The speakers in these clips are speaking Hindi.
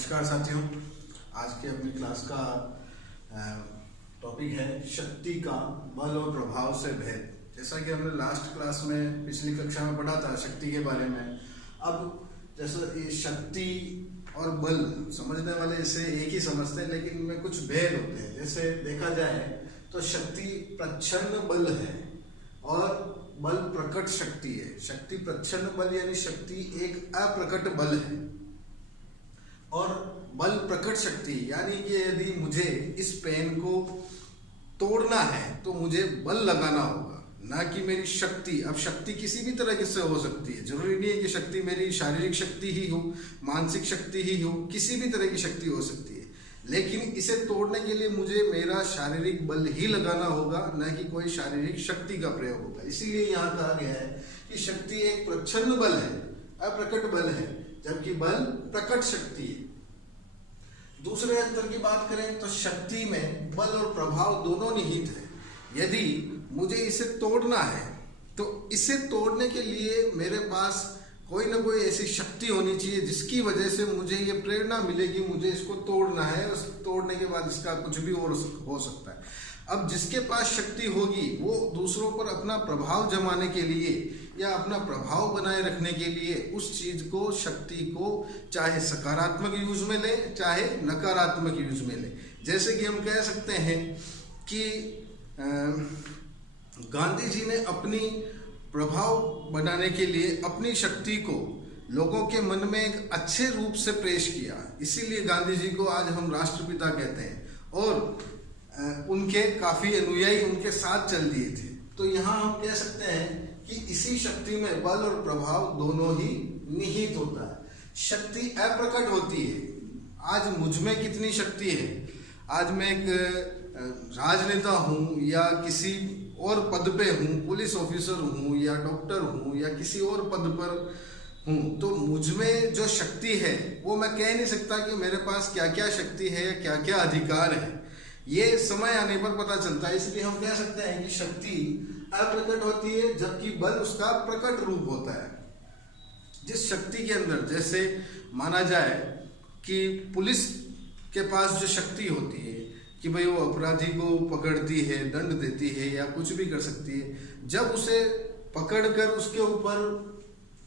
नमस्कार साथियों, आज के अपनी क्लास का टॉपिक है शक्ति का बल और प्रभाव से भेद। जैसा कि हमने लास्ट क्लास में पिछली कक्षा में पढ़ा था शक्ति के बारे में। अब जैसा ये शक्ति और बल समझने वाले इसे एक ही समझते हैं, लेकिन इनमें कुछ भेद होते हैं। जैसे देखा जाए तो शक्ति प्रच्छन्न बल है और बल प्रकट शक्ति है। शक्ति प्रच्छन्न बल यानी शक्ति एक अप्रकट बल है, और बल प्रकट शक्ति यानी कि यदि मुझे इस पेन को तोड़ना है तो मुझे बल लगाना होगा, ना कि मेरी शक्ति। अब शक्ति किसी भी तरह से हो सकती है, जरूरी नहीं है कि शक्ति मेरी शारीरिक शक्ति ही हो, मानसिक शक्ति ही हो, किसी भी तरह की शक्ति हो सकती है। लेकिन इसे तोड़ने के लिए मुझे मेरा शारीरिक बल ही लगाना होगा, न कि कोई शारीरिक शक्ति का प्रयोग होगा। इसीलिए यहाँ कहा गया है कि शक्ति एक प्रच्छन्न बल है, अप्रकट बल है, जबकि बल प्रकट शक्ति है। दूसरे अंतर की बात करें तो शक्ति में बल और प्रभाव दोनों निहित है। यदि मुझे इसे तोड़ना है तो इसे तोड़ने के लिए मेरे पास कोई ना कोई ऐसी शक्ति होनी चाहिए जिसकी वजह से मुझे ये प्रेरणा मिले कि मुझे इसको तोड़ना है, और तोड़ने के बाद इसका कुछ भी और हो सकता है। अब जिसके पास शक्ति होगी वो दूसरों पर अपना प्रभाव जमाने के लिए या अपना प्रभाव बनाए रखने के लिए उस चीज को, शक्ति को, चाहे सकारात्मक यूज में ले चाहे नकारात्मक यूज में ले। जैसे कि हम कह सकते हैं कि गांधी जी ने अपनी प्रभाव बनाने के लिए अपनी शक्ति को लोगों के मन में एक अच्छे रूप से पेश किया, इसीलिए गांधी जी को आज हम राष्ट्रपिता कहते हैं, और उनके काफी अनुयायी उनके साथ चल दिए थे। तो यहाँ हम कह सकते हैं कि इसी शक्ति में बल और प्रभाव दोनों ही निहित होता है। शक्ति अप्रकट होती है। आज मुझ में कितनी शक्ति है, आज मैं एक राजनेता हूँ या किसी और पद पे हूँ, पुलिस ऑफिसर हूँ या डॉक्टर हूँ या किसी और पद पर हूँ, तो मुझ में जो शक्ति है वो मैं कह नहीं सकता कि मेरे पास क्या क्या शक्ति है या क्या क्या अधिकार है। ये समय आने पर पता चलता है। इसलिए हम कह सकते हैं कि शक्ति अप्रकट होती है, जबकि बल उसका प्रकट रूप होता है। जिस शक्ति के अंदर, जैसे माना जाए कि पुलिस के पास जो शक्ति होती है कि भाई वो अपराधी को पकड़ती है, दंड देती है या कुछ भी कर सकती है, जब उसे पकड़कर उसके ऊपर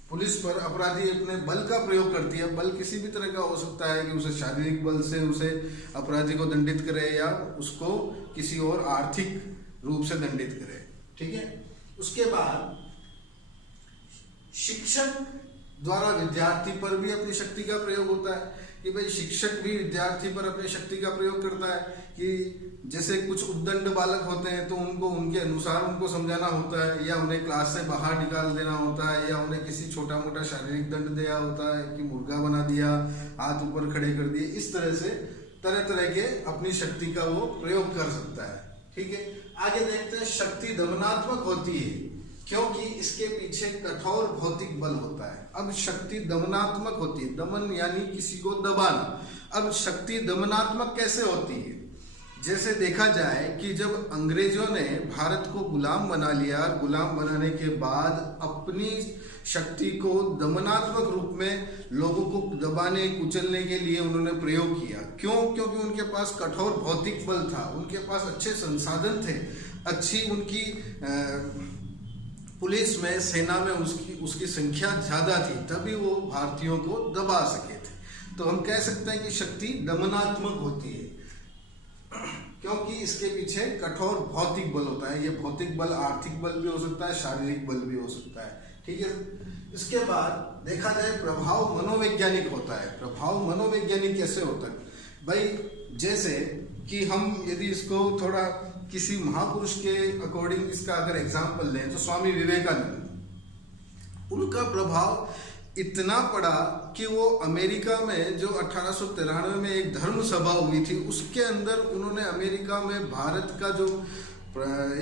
पुलिस पर अपराधी अपने बल का प्रयोग करती है, बल किसी भी तरह का हो सकता है कि उसे शारीरिक बल से उसे अपराधी को दंडित करे या उसको किसी और आर्थिक रूप से दंडित करे, ठीक है। उसके बाद शिक्षक द्वारा विद्यार्थी पर भी अपनी शक्ति का प्रयोग होता है कि भाई शिक्षक भी विद्यार्थी पर अपनी शक्ति का प्रयोग करता है कि जैसे कुछ उद्दंड बालक होते हैं तो उनको उनके अनुसार उनको समझाना होता है, या उन्हें क्लास से बाहर निकाल देना होता है, या उन्हें किसी छोटा मोटा शारीरिक दंड दिया होता है कि मुर्गा बना दिया, हाथ ऊपर खड़े कर दिए। इस तरह से तरह तरह के अपनी शक्ति का वो प्रयोग कर सकता है, ठीक है। आगे देखते हैं, शक्ति दमनात्मक होती है क्योंकि इसके पीछे कठोर भौतिक बल होता है। अब शक्ति दमनात्मक होती है, दमन यानी किसी को दबाना। अब शक्ति दमनात्मक कैसे होती है? जैसे देखा जाए कि जब अंग्रेजों ने भारत को गुलाम बना लिया, गुलाम बनाने के बाद अपनी शक्ति को दमनात्मक रूप में लोगों को दबाने कुचलने के लिए उन्होंने प्रयोग किया। क्यों? क्योंकि उनके पास कठोर भौतिक बल था, उनके पास अच्छे संसाधन थे, अच्छी उनकी पुलिस में, सेना में उसकी संख्या ज्यादा थी, तभी वो भारतीयों को दबा सके थे। तो हम कह सकते हैं कि शक्ति दमनात्मक होती है क्योंकि इसके पीछे कठोर भौतिक बल होता है। ये भौतिक बल आर्थिक बल भी हो सकता है, शारीरिक बल भी हो सकता है, ठीक है। इसके बाद देखा जाए प्रभाव मनोवैज्ञानिक होता है। प्रभाव मनोवैज्ञानिक कैसे होता है? भाई जैसे कि हम यदि इसको थोड़ा किसी महापुरुष के अकॉर्डिंग इसका अगर एग्जाम्पल लें तो स्वामी विवेकानंद, उनका प्रभाव इतना पड़ा कि वो अमेरिका में जो 1893 में एक धर्म सभा हुई थी, उसके अंदर उन्होंने अमेरिका में भारत का जो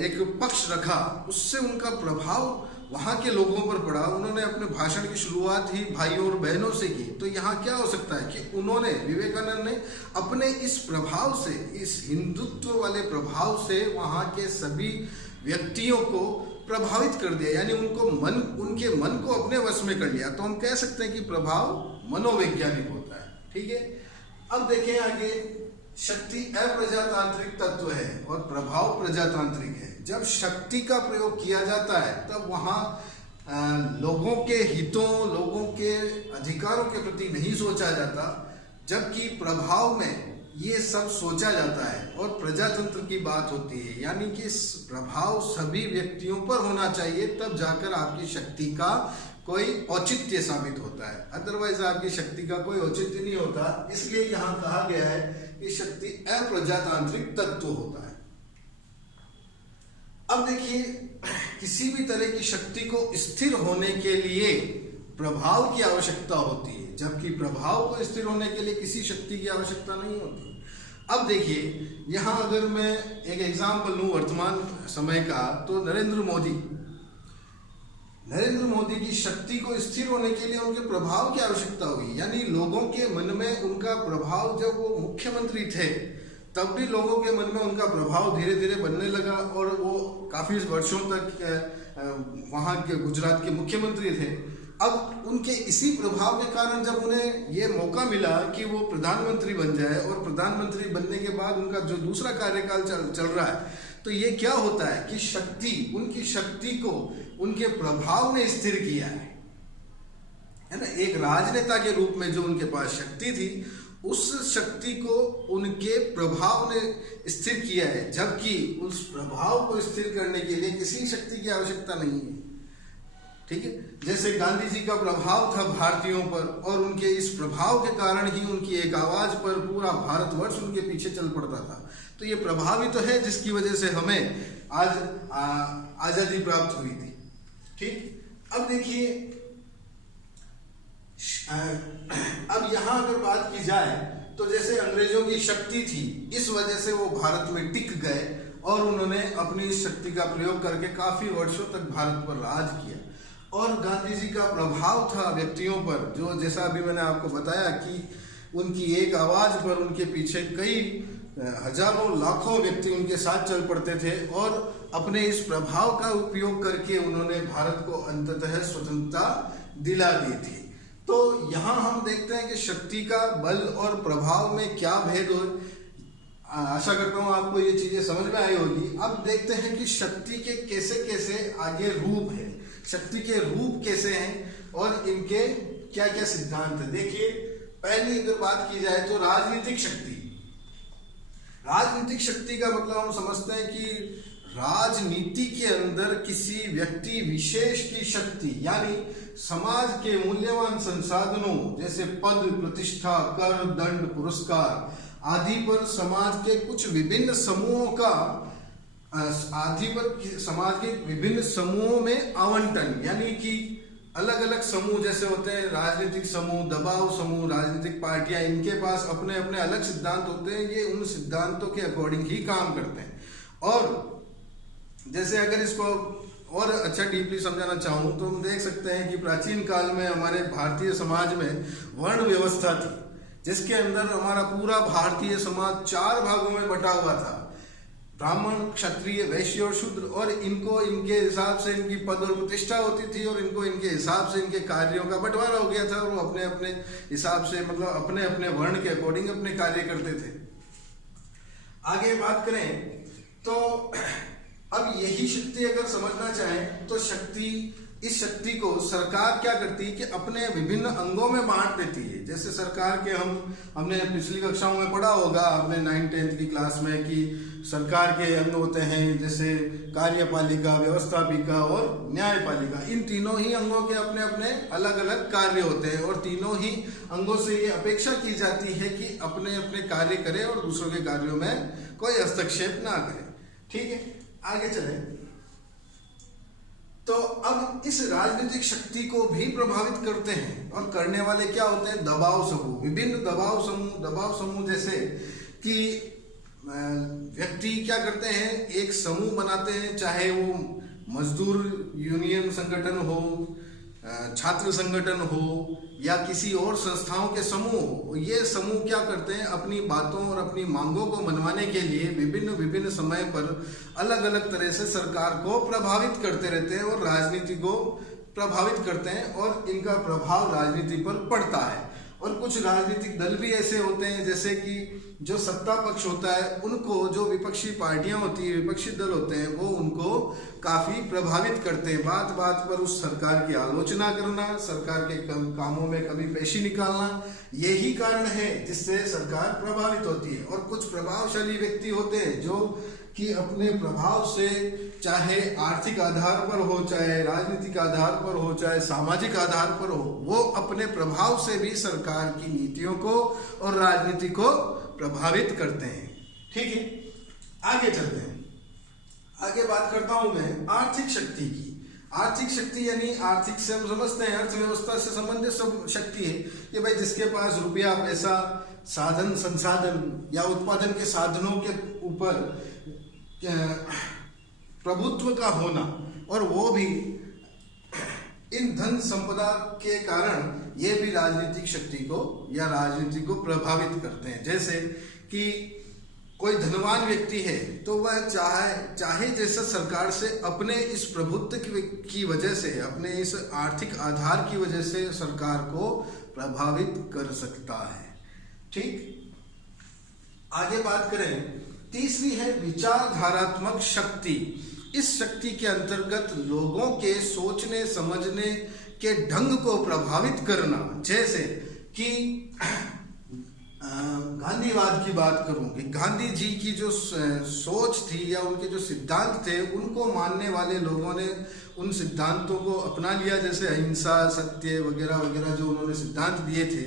एक पक्ष रखा, उससे उनका प्रभाव वहाँ के लोगों पर पड़ा। उन्होंने अपने भाषण की शुरुआत ही भाइयों और बहनों से की। तो यहाँ क्या हो सकता है कि उन्होंने, विवेकानंद ने अपने इस प्रभाव से, इस हिंदुत्व वाले प्रभाव से वहाँ के सभी व्यक्तियों को प्रभावित कर दिया, यानी उनके मन को अपने वश में कर लिया। तो हम कह सकते हैं कि प्रभाव मनोवैज्ञानिक होता है, ठीक है। अब देखें आगे, शक्ति अप्रजातांत्रिक तत्व है और प्रभाव प्रजातांत्रिक है। जब शक्ति का प्रयोग किया जाता है तब वहां लोगों के हितों, लोगों के अधिकारों के प्रति नहीं सोचा जाता, जबकि प्रभाव में ये सब सोचा जाता है और प्रजातंत्र की बात होती है, यानी कि प्रभाव सभी व्यक्तियों पर होना चाहिए, तब जाकर आपकी शक्ति का कोई औचित्य साबित होता है, अदरवाइज आपकी शक्ति का कोई औचित्य नहीं होता। इसलिए यहाँ कहा गया है कि शक्ति अप्रजातांत्रिक तत्व होता है। अब देखिए, किसी भी तरह की शक्ति को स्थिर होने के लिए प्रभाव की आवश्यकता होती है, जबकि प्रभाव को स्थिर होने के लिए किसी शक्ति की आवश्यकता नहीं होती। अब देखिए, यहाँ अगर मैं एक एग्जाम्पल लूँ वर्तमान समय का, तो नरेंद्र मोदी की शक्ति को स्थिर होने के लिए उनके प्रभाव की आवश्यकता हुई, यानी लोगों के मन में उनका प्रभाव, जब वो मुख्यमंत्री थे तब भी लोगों के मन में उनका प्रभाव धीरे धीरे बनने लगा और वो काफी वर्षों तक वहां के गुजरात के मुख्यमंत्री थे। अब उनके इसी प्रभाव के कारण जब उन्हें ये मौका मिला कि वो प्रधानमंत्री बन जाए और प्रधानमंत्री बनने के बाद उनका जो दूसरा कार्यकाल चल रहा है, तो ये क्या होता है कि उनकी शक्ति को उनके प्रभाव ने स्थिर किया है ना। एक राजनेता के रूप में जो उनके पास शक्ति थी, उस शक्ति को उनके प्रभाव ने स्थिर किया है, जबकि उस प्रभाव को स्थिर करने के लिए किसी शक्ति की आवश्यकता नहीं है। ठीक है, जैसे गांधी जी का प्रभाव था भारतीयों पर, और उनके इस प्रभाव के कारण ही उनकी एक आवाज पर पूरा भारतवर्ष उनके पीछे चल पड़ता था। तो ये प्रभाव ही तो है जिसकी वजह से हमें आज आजादी प्राप्त हुई थी। ठीक, अब देखिए, अब यहां अगर बात की जाए तो जैसे अंग्रेजों की शक्ति थी, इस वजह से वो भारत में टिक गए और उन्होंने अपनी इस शक्ति का प्रयोग करके काफी वर्षों तक भारत पर राज किया। और गांधी जी का प्रभाव था व्यक्तियों पर, जो जैसा अभी मैंने आपको बताया कि उनकी एक आवाज पर उनके पीछे कई हजारों लाखों व्यक्ति उनके साथ चल पड़ते थे, और अपने इस प्रभाव का उपयोग करके उन्होंने भारत को अंततः स्वतंत्रता दिला दी थी। तो यहाँ हम देखते हैं कि शक्ति का बल और प्रभाव में क्या भेद हो। आशा करता हूँ आपको ये चीजें समझ में आई होगी। अब देखते हैं कि शक्ति के कैसे कैसे आगे रूप है, शक्ति के रूप कैसे हैं और इनके क्या क्या सिद्धांत है। देखिए, पहली अगर बात की जाए तो राजनीतिक शक्ति। राजनीतिक शक्ति का मतलब हम समझते हैं कि राजनीति के अंदर किसी व्यक्ति विशेष की शक्ति, यानी समाज के मूल्यवान संसाधनों जैसे पद, प्रतिष्ठा, कर, दंड, पुरस्कार आदि पर समाज के कुछ विभिन्न समूहों का समाज के विभिन्न समूहों में आवंटन, यानी कि अलग अलग समूह जैसे होते हैं राजनीतिक समूह, दबाव समूह, राजनीतिक पार्टियां, इनके पास अपने अपने अलग सिद्धांत होते हैं। ये उन सिद्धांतों के अकॉर्डिंग ही काम करते हैं। और जैसे अगर इसको और अच्छा डीपली समझाना चाहूँ तो हम देख सकते हैं कि प्राचीन काल में हमारे भारतीय समाज में वर्ण व्यवस्था थी, जिसके अंदर हमारा पूरा भारतीय समाज 4 भागों में बटा हुआ था, ब्राह्मण, क्षत्रिय, वैश्य और शूद्र। और इनको इनके हिसाब से इनकी पद और प्रतिष्ठा होती थी और इनको इनके हिसाब से इनके कार्यों का बंटवारा हो गया था, और वो अपने अपने हिसाब से मतलब अपने अपने वर्ण के अकॉर्डिंग अपने कार्य करते थे। आगे बात करें तो अब यही शक्ति अगर समझना चाहें तो इस शक्ति को सरकार क्या करती है कि अपने विभिन्न अंगों में बांट देती है। जैसे सरकार के हमने पिछली कक्षाओं में पढ़ा होगा, आपने 9th-10th की क्लास में, कि सरकार के अंग होते हैं जैसे कार्यपालिका, व्यवस्थापिका और न्यायपालिका। इन तीनों ही अंगों के अपने अपने अलग अलग कार्य होते हैं, और तीनों ही अंगों से ये अपेक्षा की जाती है कि अपने अपने कार्य करें और दूसरों के कार्यों में कोई हस्तक्षेप ना करें। ठीक है, आगे चले तो अब इस राजनीतिक शक्ति को भी प्रभावित करते हैं, और करने वाले क्या होते हैं? दबाव समूह। विभिन्न दबाव समूह जैसे कि व्यक्ति क्या करते हैं, एक समूह बनाते हैं, चाहे वो मजदूर यूनियन संगठन हो, छात्र संगठन हो या किसी और संस्थाओं के समूह हो। ये समूह क्या करते हैं, अपनी बातों और अपनी मांगों को मनवाने के लिए विभिन्न समय पर अलग अलग तरह से सरकार को प्रभावित करते रहते हैं और राजनीति को प्रभावित करते हैं, और इनका प्रभाव राजनीति पर पड़ता है। और कुछ राजनीतिक दल भी ऐसे होते हैं जैसे कि जो सत्ता पक्ष होता है उनको, जो विपक्षी पार्टियां होती है, विपक्षी दल होते हैं, वो उनको काफी प्रभावित करते हैं। बात बात पर उस सरकार की आलोचना करना, सरकार के कामों में कमी पेशी निकालना, यही कारण है जिससे सरकार प्रभावित होती है। और कुछ प्रभावशाली व्यक्ति होते हैं जो कि अपने प्रभाव से, चाहे आर्थिक आधार पर हो, चाहे राजनीतिक आधार पर हो, चाहे सामाजिक आधार पर हो, वो अपने प्रभाव से भी सरकार की नीतियों को और राजनीति को प्रभावित करते हैं। ठीक है, आगे चलते हैं। आगे बात करता हूं मैं आर्थिक शक्ति की। आर्थिक शक्ति यानी आर्थिक से हम समझते हैं अर्थव्यवस्था से संबंधित सब शक्ति है कि भाई जिसके पास रुपया, पैसा, साधन, संसाधन या उत्पादन के साधनों के ऊपर प्रभुत्व का होना, और वो भी इन धन संपदा के कारण ये भी राजनीतिक शक्ति को या राजनीति को प्रभावित करते हैं। जैसे कि कोई धनवान व्यक्ति है तो वह चाहे जैसा सरकार से अपने इस प्रभुत्व की वजह से, अपने इस आर्थिक आधार की वजह से सरकार को प्रभावित कर सकता है। ठीक, आगे बात करें, तीसरी है विचारधारात्मक शक्ति। इस शक्ति के अंतर्गत लोगों के सोचने समझने के ढंग को प्रभावित करना। जैसे कि गांधीवाद की बात करूं कि गांधी जी की जो सोच थी या उनके जो सिद्धांत थे, उनको मानने वाले लोगों ने उन सिद्धांतों को अपना लिया, जैसे अहिंसा, सत्य वगैरह वगैरह जो उन्होंने सिद्धांत दिए थे।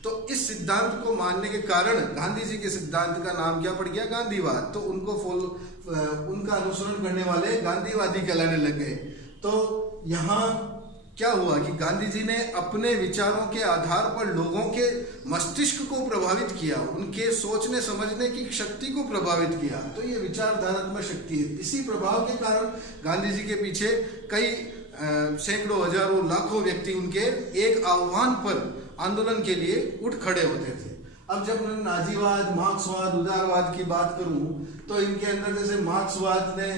तो इस सिद्धांत को मानने के कारण गांधी जी के सिद्धांत का नाम क्या पड़ गया? गांधीवाद। तो उनका अनुसरण करने वाले गांधीवादी कहलाने लग गए। तो यहाँ क्या हुआ कि गांधी जी ने अपने विचारों के आधार पर लोगों के मस्तिष्क को प्रभावित किया, उनके सोचने समझने की शक्ति को प्रभावित किया। तो ये विचारधारात्मक शक्ति है। इसी प्रभाव के कारण गांधी जी के पीछे कई सैकड़ों, हजारों, लाखों व्यक्ति उनके एक आह्वान पर आंदोलन के लिए उठ खड़े होते थे। अब जब मैं नाजीवाद, मार्क्सवाद, उदारवाद की बात करूं तो इनके अंदर जैसे मार्क्सवाद ने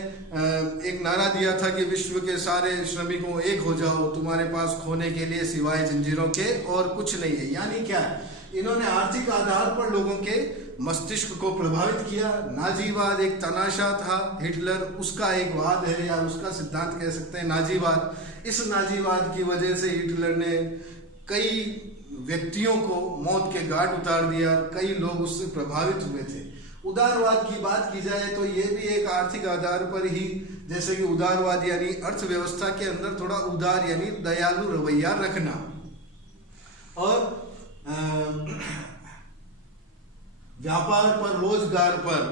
एक नारा दिया था कि विश्व के सारे श्रमिकों एक हो जाओ, तुम्हारे पास खोने के लिए सिवाय जंजीरों के और कुछ नहीं है। यानी क्या, इन्होंने आर्थिक आधार पर लोगों के मस्तिष्क को प्रभावित किया। नाजीवाद एक तमाशा था, हिटलर उसका एक वाद है या उसका सिद्धांत कह सकते हैं नाजीवाद। इस नाजीवाद की वजह से हिटलर ने कई व्यक्तियों को मौत के घाट उतार दिया, कई लोग उससे प्रभावित हुए थे। उदारवाद की बात की जाए तो ये भी एक आर्थिक आधार पर ही, जैसे कि उदारवाद यानी अर्थव्यवस्था के अंदर थोड़ा उदार यानी दयालु रवैया रखना, और व्यापार पर, रोजगार पर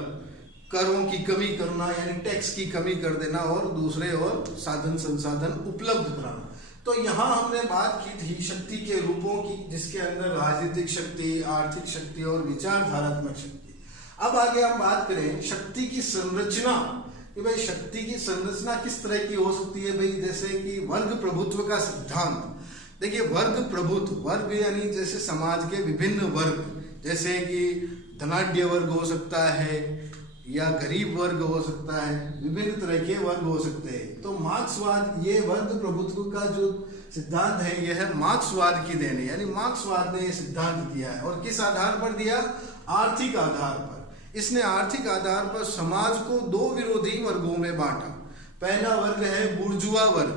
करों की कमी करना यानी टैक्स की कमी कर देना, और दूसरे और साधन संसाधन उपलब्ध कराना। तो यहाँ हमने बात की थी शक्ति के रूपों की, जिसके अंदर राजनीतिक शक्ति, आर्थिक शक्ति और विचारधारात्मक शक्ति। अब आगे हम बात करें शक्ति की संरचना, कि भाई शक्ति की संरचना किस तरह की हो सकती है। भाई जैसे कि वर्ग प्रभुत्व का सिद्धांत। देखिए, वर्ग प्रभुत्व, वर्ग यानी जैसे समाज के विभिन्न वर्ग, जैसे कि धनाढ्य वर्ग हो सकता है या गरीब वर्ग हो सकता है, विभिन्न तरह के वर्ग हो सकते हैं। तो मार्क्सवाद, ये वर्ग प्रभुत्व का जो सिद्धांत है, यह है मार्क्सवाद की देन है। यानी मार्क्सवाद ने यह सिद्धांत दिया है, और किस आधार पर दिया? आर्थिक आधार पर। इसने आर्थिक आधार पर समाज को दो विरोधी वर्गों में बांटा। पहला वर्ग है बुर्जुआ वर्ग,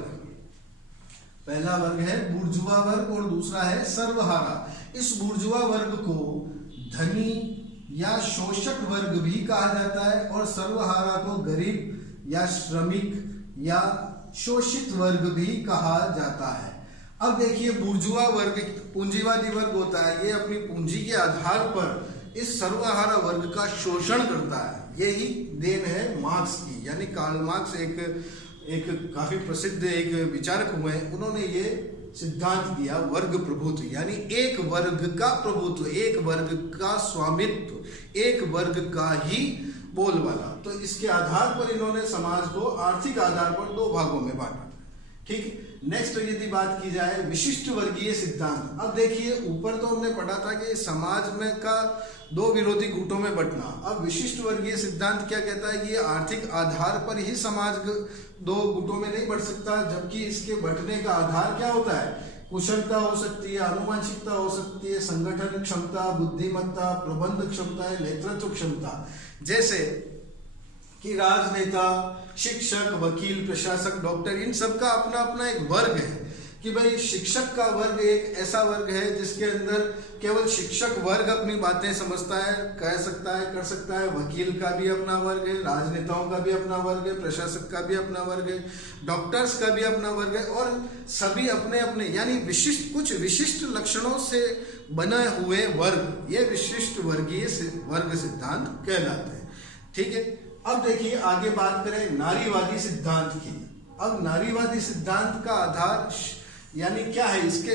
पहला वर्ग है बुर्जुआ वर्ग और दूसरा है सर्वहारा। इस बुर्जुआ वर्ग को धनी या शोषक वर्ग भी कहा जाता है, और सर्वहारा को गरीब या श्रमिक या शोषित वर्ग भी कहा जाता है। अब देखिए, बुर्जुआ वर्ग पूंजीवादी वर्ग होता है, ये अपनी पूंजी के आधार पर इस सर्वहारा वर्ग का शोषण करता है। यही देन है मार्क्स की। यानी कार्ल मार्क्स एक काफी प्रसिद्ध एक विचारक हुए, उन्होंने ये सिद्धांत दिया वर्ग प्रभुत्व, यानी एक वर्ग का प्रभुत्व, एक वर्ग का स्वामित्व, एक वर्ग का ही बोलबाला। तो इसके आधार पर इन्होंने समाज को आर्थिक आधार पर दो भागों में बांटा। ठीक, नेक्स्ट यदि बात की जाए विशिष्ट वर्गीय सिद्धांत। अब देखिए, ऊपर तो हमने पढ़ा था कि समाज में का दो विरोधी गुटों में बंटना। अब विशिष्ट वर्गीय सिद्धांत क्या कहता है कि आर्थिक आधार पर ही समाज दो गुटों में नहीं बढ़ सकता, जबकि इसके बंटने का आधार क्या होता है? कुशलता हो सकती है, आनुवंशिकता हो सकती है, संगठन क्षमता, बुद्धिमत्ता, प्रबंध क्षमता है, नेतृत्व क्षमता। जैसे कि राजनेता, शिक्षक, वकील, प्रशासक, डॉक्टर, इन सब का अपना अपना एक वर्ग है कि भाई शिक्षक का वर्ग एक ऐसा वर्ग है जिसके अंदर केवल शिक्षक वर्ग अपनी बातें समझता है, कह सकता है, कर सकता है। वकील का भी अपना वर्ग है, राजनेताओं का भी अपना वर्ग है, प्रशासक का भी अपना वर्ग है, डॉक्टर्स का भी अपना वर्ग है, और सभी अपने अपने यानी कुछ विशिष्ट लक्षणों से बने हुए वर्ग, ये विशिष्ट वर्गीय वर्ग सिद्धांत कहलाते हैं। ठीक है, अब देखिए आगे बात करें नारीवादी सिद्धांत की। अब नारीवादी सिद्धांत का आधार यानी क्या है, इसके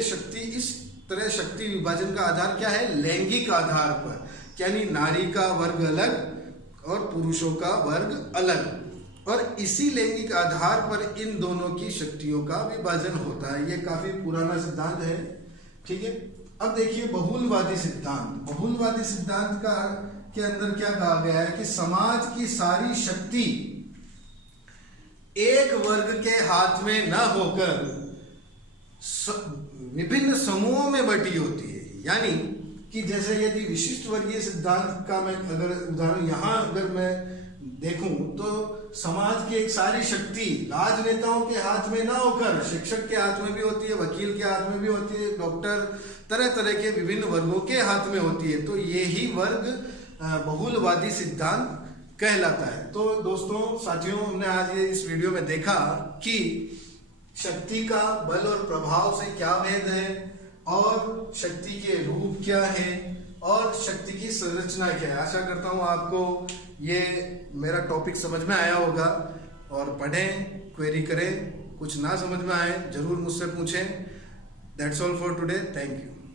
इस तरह शक्ति विभाजन का आधार क्या है, लैंगिक आधार पर, यानी नारी का वर्ग अलग और पुरुषों का वर्ग अलग, और इसी लैंगिक आधार पर इन दोनों की शक्तियों का विभाजन होता है। ये काफी पुराना सिद्धांत है। ठीक है, अब देखिए बहुलवादी सिद्धांत। बहुलवादी सिद्धांत का के अंदर क्या कहा गया है कि समाज की सारी शक्ति एक वर्ग के हाथ में न होकर विभिन्न समूहों में बटी होती है। यानी कि जैसे यदि विशिष्ट वर्गीय सिद्धांत का मैं अगर उदाहरण यहाँ अगर मैं देखूं तो समाज की एक सारी शक्ति राजनेताओं के हाथ में ना होकर शिक्षक के हाथ में भी होती है, वकील के हाथ में भी होती है, डॉक्टर, तरह तरह के विभिन्न वर्गों के हाथ में होती है। तो यही वर्ग बहुलवादी सिद्धांत कहलाता है। तो दोस्तों, साथियों, हमने आज ये इस वीडियो में देखा कि शक्ति का बल और प्रभाव से क्या भेद है, और शक्ति के रूप क्या है, और शक्ति की संरचना क्या है। आशा करता हूँ आपको ये मेरा टॉपिक समझ में आया होगा, और पढ़ें, क्वेरी करें, कुछ ना समझ में आए जरूर मुझसे पूछें। That's all for today, thank you.